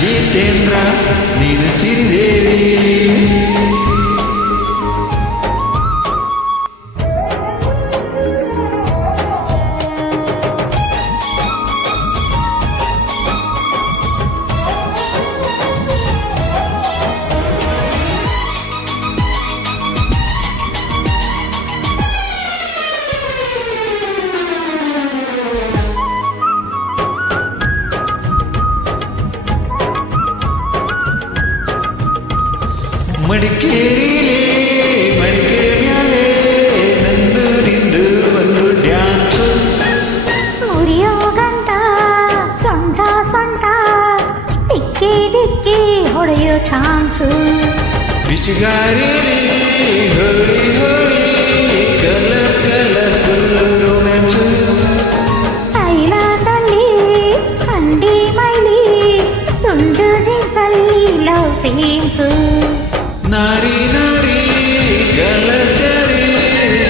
ಜಿತೇಂದ್ರ ನೀನು ಸಿರಿದೇವಿ. ಮಡಿಕೇರಿಲೇ ಮಡಿಕೆ ಮ್ಯಾಲೆ ನಂದು ನಿಂದು ಒಂದು ಡ್ಯಾನ್ಸು ಮುರಿಯೋ ಗಂಟ ಸೊಂಟ ಸೊಂಟ ಡಿಕ್ಕಿ ಡಿಕ್ಕಿ ಹೊಡೆಯೋ ಚಾನ್ಸು ಬಿಸಿಗಾರಿಲಿ Holi Holi colour colour full romance ಐಲಾದಲ್ಲಿ ಹಂಡಿ ಮೈಲಿ ತುಂಡು ಜೀನ್ಸಲ್ಲಿ ಲವ್ ಸೀನ್ಸು ನಾರಿ ನಾರಿ ಕಲಚರಿ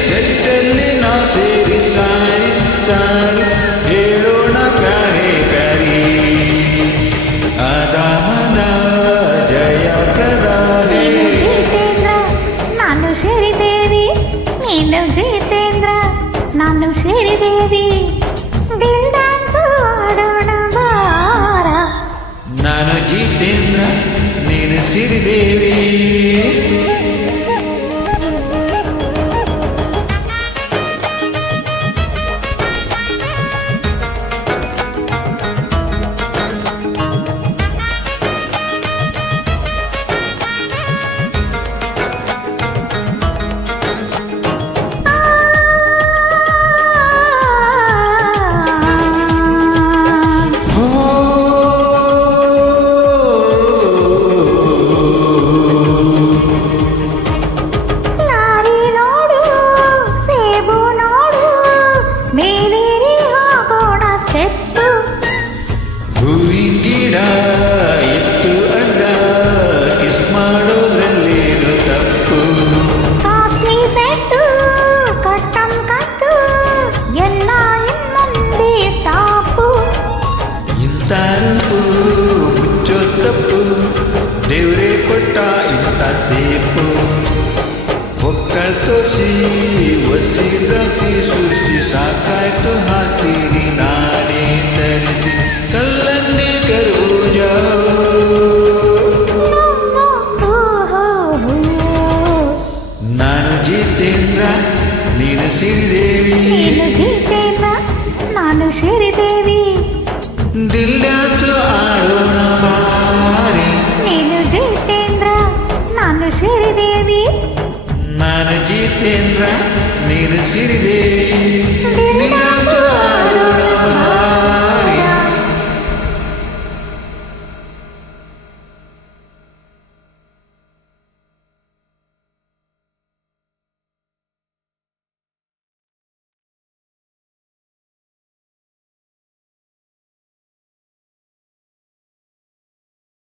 ಸೆಟ್ಟಲ್ಲಿ ನಾ ಸೇರಿ ಸಾರಿ ಸಾರಿ ಹೇಳೋಣ ಪ್ಯಾರಿ ಪ್ಯಾರಿ ಆದಾಮದ ಜಯ ಪ್ರದಾನೆ. ಜಿತೇಂದ್ರ ನಾನು ಶ್ರೀದೇವಿ ನೀನು ಜಿತೇಂದ್ರ ನಾನು ಶ್ರೀದೇವಿ ದಿಲ್ ಡ್ಯಾನ್ಸು ಆಡೋಣ ಬಾರ. ನಾನು ಜಿತೇಂದ್ರ ನೀನು ಸಿರಿದೇವಿ. ಹೂವಿನ ಗಿಡ ಇತ್ತು ಅಡ್ಡ ಕಿಸ್ ಮಾಡೋದ್ರಲ್ಲೇನು ತಪ್ಪು. ಕಾಸ್ಟ್ಲಿ ಸೆಟ್ಟು ಕಟ್ಟಂ ಕಟ್ಟು ಎಲ್ಲ ಇನ್ನೊಂದೇ ಸ್ಟಾಪು. ಇಂಥ ರೂಪು ಮುಚ್ಚೋ ತಪ್ಪು ದೇವ್ರೇ ಕೊಟ್ಟ ಇಂಥ ಸೇಪು. ಒಕ್ಕಲ್ ತೋರಿಸಿ ಒಸಿ ರಸಿ ಸೃಷ್ಟಿ ಸಾಕಾಯ್ತು ಹಾಕಿರಿ ನಾನೇ ತರಿಸಿ ಕಲ್ಲನ್ನೇ ಕರೂಜ. ನಾನು ಜಿತೇಂದ್ರ ನೀನು ಸಿರಿದೇವಿ. ನೀನು ಜಿತೇಂದ್ರ ನಾನು ಶ್ರೀದೇವಿ ದಿಲ್ ಡ್ಯಾನ್ಸು ಆಡೋಣ ಬಾರಿ. ನೀನು ಜಿತೇಂದ್ರ ನಾನು ಶ್ರೀದೇವಿ ನಾನು ಜಿತೇಂದ್ರ ನೀನು ಸಿರಿದೇವಿ.